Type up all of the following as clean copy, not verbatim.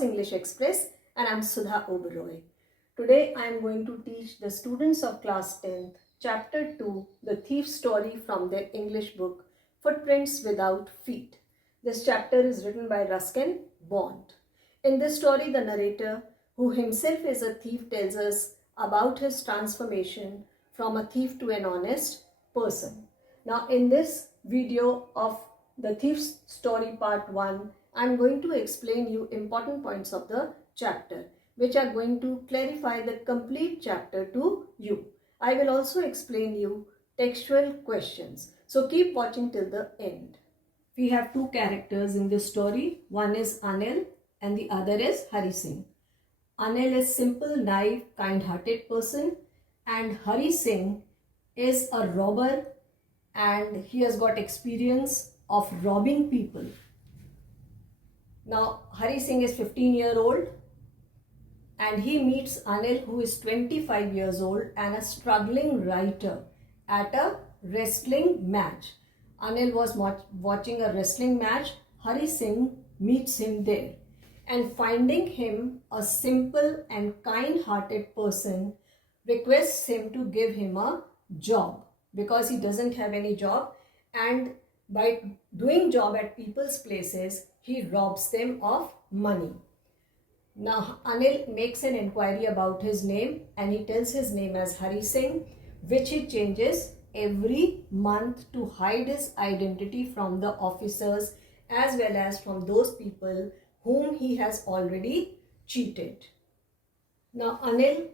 Oz English Express, and I'm Sudha Oberoi. Today I am going to teach the students of class 10th, chapter 2, The Thief's Story from their English book, Footprints Without Feet. This chapter is written by Ruskin Bond. In this story, the narrator, who himself is a thief, tells us about his transformation from a thief to an honest person. Now, in this video of The Thief's Story Part 1, I am going to explain you important points of the chapter, which are going to clarify the complete chapter to you. I will also explain you textual questions. So keep watching till the end. We have two characters in this story. One is Anil and the other is Hari Singh. Anil is simple, naive, kind-hearted person, and Hari Singh is a robber and he has got experience of robbing people. Now, Hari Singh is 15-year-old and he meets Anil, who is 25 years old and a struggling writer, at a wrestling match. Anil was watching a wrestling match. Hari Singh meets him there, and finding him a simple and kind-hearted person, requests him to give him a job because he doesn't have any job, and by doing job at people's places, he robs them of money. Now, Anil makes an inquiry about his name and he tells his name as Hari Singh, which he changes every month to hide his identity from the officers as well as from those people whom he has already cheated. Now, Anil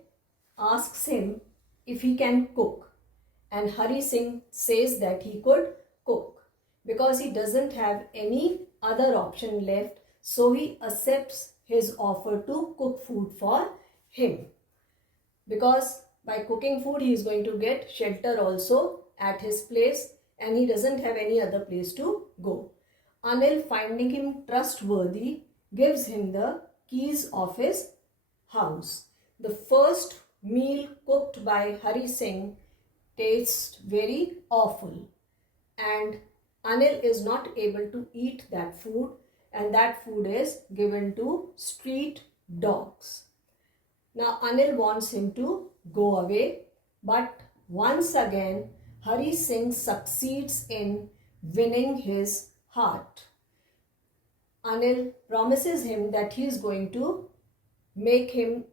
asks him if he can cook, and Hari Singh says that he could cook because he doesn't have any other option left, so he accepts his offer to cook food for him, because by cooking food he is going to get shelter also at his place and he doesn't have any other place to go. Anil, finding him trustworthy, gives him the keys of his house. The first meal cooked by Hari Singh tastes very awful, and Anil is not able to eat that food, and that food is given to street dogs. Now, Anil wants him to go away, but once again Hari Singh succeeds in winning his heart. Anil promises him that he is going to make him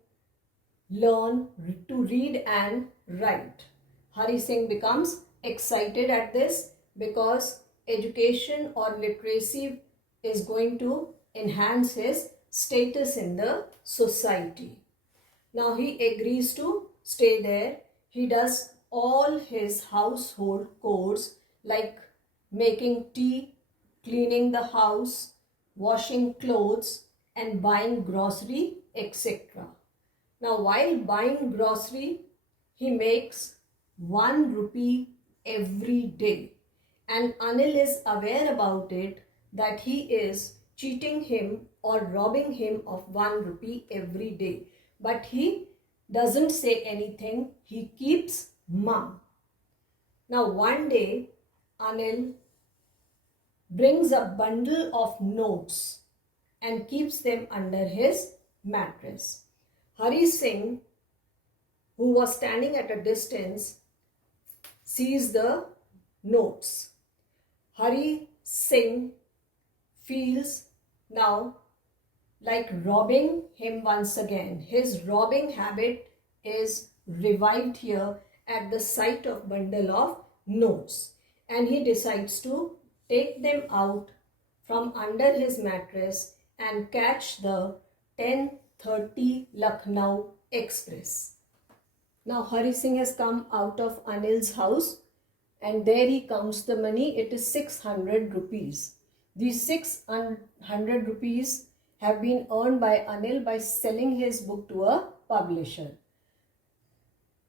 learn to read and write. Hari Singh becomes excited at this because education or literacy is going to enhance his status in the society. Now he agrees to stay there. He does all his household chores like making tea, cleaning the house, washing clothes and buying grocery, etc. Now, while buying grocery, he makes 1 rupee every day, and Anil is aware about it, that he is cheating him or robbing him of 1 rupee every day, but he doesn't say anything. He keeps mum. Now, one day Anil brings a bundle of notes and keeps them under his mattress. Hari Singh, who was standing at a distance, sees the notes. Hari Singh feels now like robbing him once again. His robbing habit is revived here at the sight of bundle of notes, and he decides to take them out from under his mattress and catch the 10:30 Lucknow Express. Now Hari Singh has come out of Anil's house and there he counts the money. It is 600 rupees. These 600 rupees have been earned by Anil by selling his book to a publisher.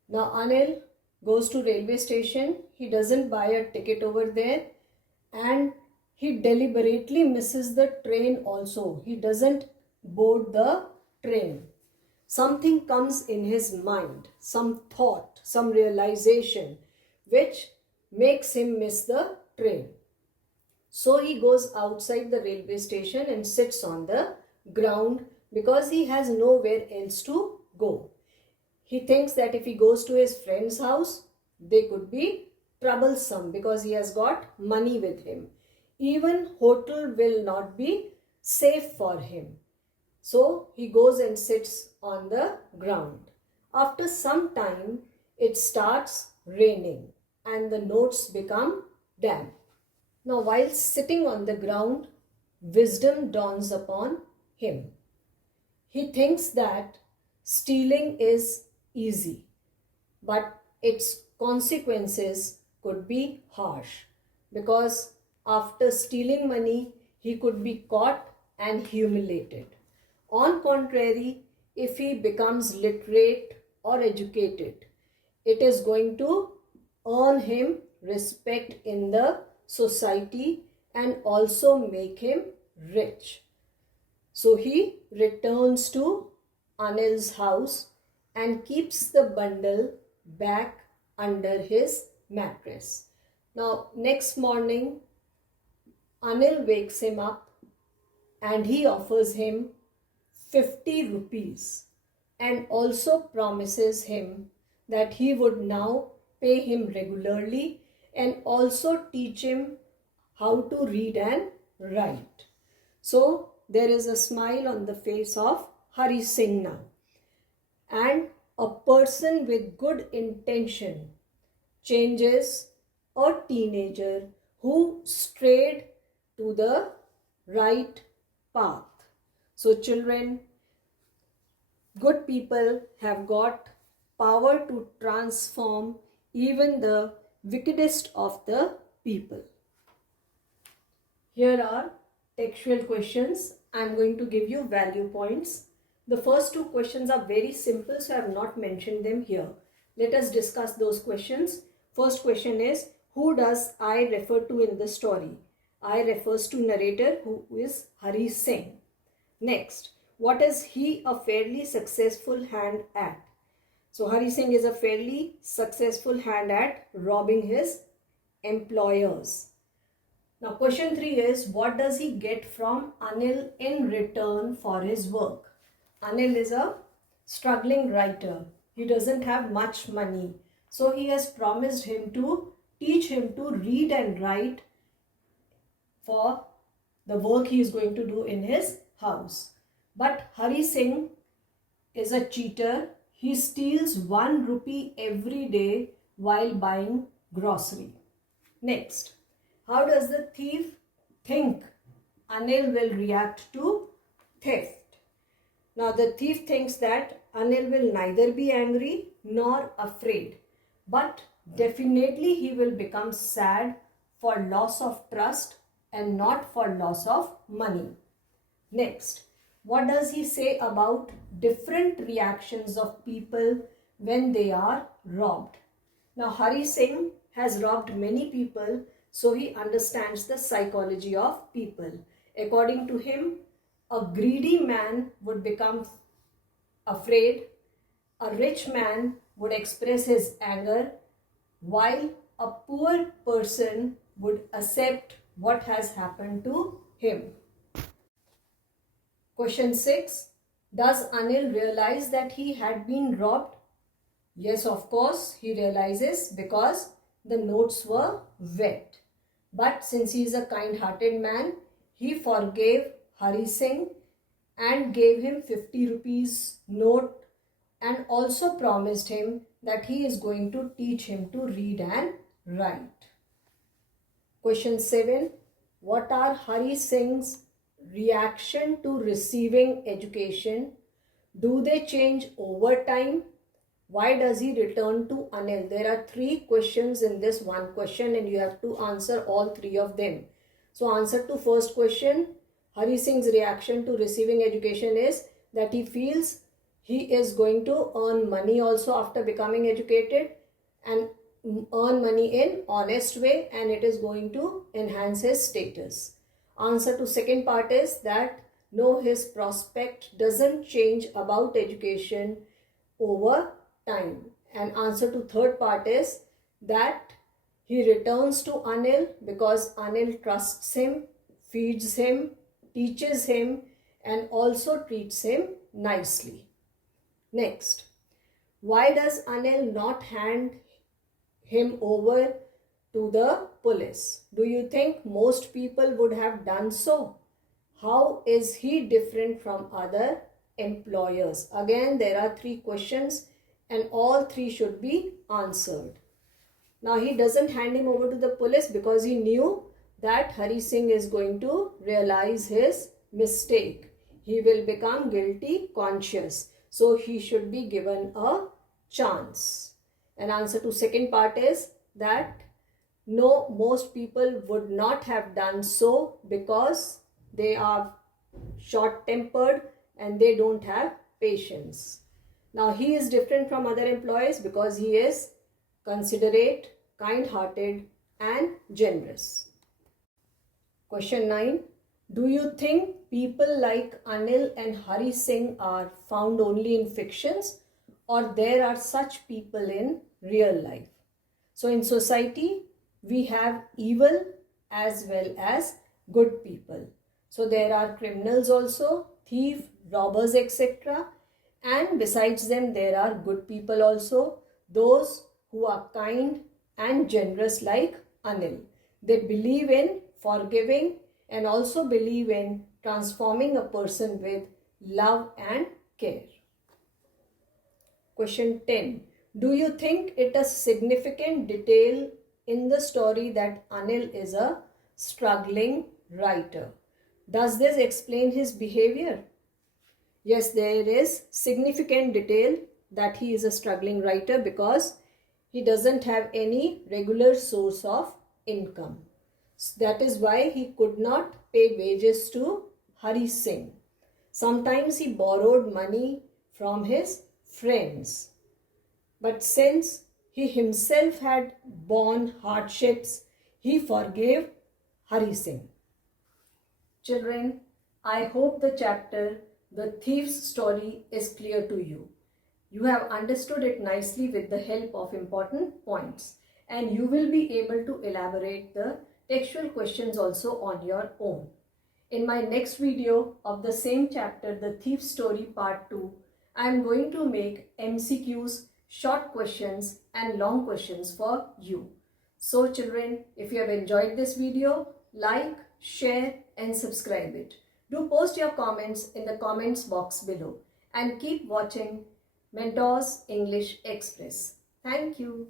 Now Anil goes to railway station. He doesn't buy a ticket over there and he deliberately misses the train also. He doesn't board the train. Something comes in his mind, some thought, some realization, which makes him miss the train. So he goes outside the railway station and sits on the ground because he has nowhere else to go. He thinks that if he goes to his friend's house, they could be troublesome because he has got money with him. Even hotel will not be safe for him. So he goes and sits on the ground. After some time, it starts raining and the notes become damp. Now, while sitting on the ground, wisdom dawns upon him. He thinks that stealing is easy, but its consequences could be harsh because after stealing money, he could be caught and humiliated. On contrary, if he becomes literate or educated, it is going to earn him respect in the society and also make him rich. So he returns to Anil's house and keeps the bundle back under his mattress. Now, next morning, Anil wakes him up and he offers him 50 rupees and also promises him that he would now pay him regularly and also teach him how to read and write. So there is a smile on the face of Hari Singh now. And a person with good intention changes a teenager who strayed to the right path. So children, good people have got power to transform even the wickedest of the people. Here are textual questions. I am going to give you value points. The first two questions are very simple, so I have not mentioned them here. Let us discuss those questions. First question is, who does I refer to in the story? I refers to narrator, who is Hari Singh. Next, what is he a fairly successful hand at? So Hari Singh is a fairly successful hand at robbing his employers. Now question 3 is, what does he get from Anil in return for his work? Anil is a struggling writer. He doesn't have much money. So he has promised him to teach him to read and write for the work he is going to do in his house. But Hari Singh is a cheater. He steals 1 rupee every day while buying grocery. Next, how does the thief think Anil will react to theft? Now the thief thinks that Anil will neither be angry nor afraid, but definitely he will become sad for loss of trust and not for loss of money. Next, what does he say about different reactions of people when they are robbed? Now Hari Singh has robbed many people, so he understands the psychology of people. According to him, a greedy man would become afraid, a rich man would express his anger, while a poor person would accept what has happened to him. Question 6. Does Anil realize that he had been robbed? Yes, of course, he realizes because the notes were wet. But since he is a kind-hearted man, he forgave Hari Singh and gave him 50 rupees note and also promised him that he is going to teach him to read and write. Question 7. What are Hari Singh's reaction to receiving education? Do they change over time? Why does he return to Anil? There are 3 questions in this one question and you have to answer all 3 of them. So answer to first question, Hari Singh's reaction to receiving education is that he feels he is going to earn money also after becoming educated and earn money in honest way, and it is going to enhance his status. Answer to second part is that no, his prospect doesn't change about education over time. And answer to third part is that he returns to Anil because Anil trusts him, feeds him, teaches him, and also treats him nicely. Next, why does Anil not hand him over to the police? Do you think most people would have done so? How is he different from other employers? Again, there are 3 questions and all 3 should be answered. Now, he doesn't hand him over to the police because he knew that Hari Singh is going to realize his mistake. He will become guilty conscious. So, he should be given a chance. And answer to second part is that no, most people would not have done so because they are short-tempered and they don't have patience. Now, he is different from other employees because he is considerate, kind-hearted and generous. Question 9. Do you think people like Anil and Hari Singh are found only in fictions, or there are such people in real life? So in society, we have evil as well as good people. So there are criminals also, thief, robbers, etc. And besides them, there are good people also, those who are kind and generous like Anil. They believe in forgiving and also believe in transforming a person with love and care. Question 10. Do you think it a significant detail in the story that Anil is a struggling writer? Does this explain his behavior? Yes, there is significant detail that he is a struggling writer because he doesn't have any regular source of income. That is why he could not pay wages to Hari Singh. Sometimes he borrowed money from his friends. But since he himself had borne hardships, he forgave Hari Singh. Children, I hope the chapter The Thief's Story is clear to you. You have understood it nicely with the help of important points, and you will be able to elaborate the textual questions also on your own. In my next video of the same chapter, The Thief's Story Part 2, I am going to make MCQs, short questions and long questions for you. So children, if you have enjoyed this video, like, share and subscribe it. Do post your comments in the comments box below and keep watching Mentors English Express. Thank you.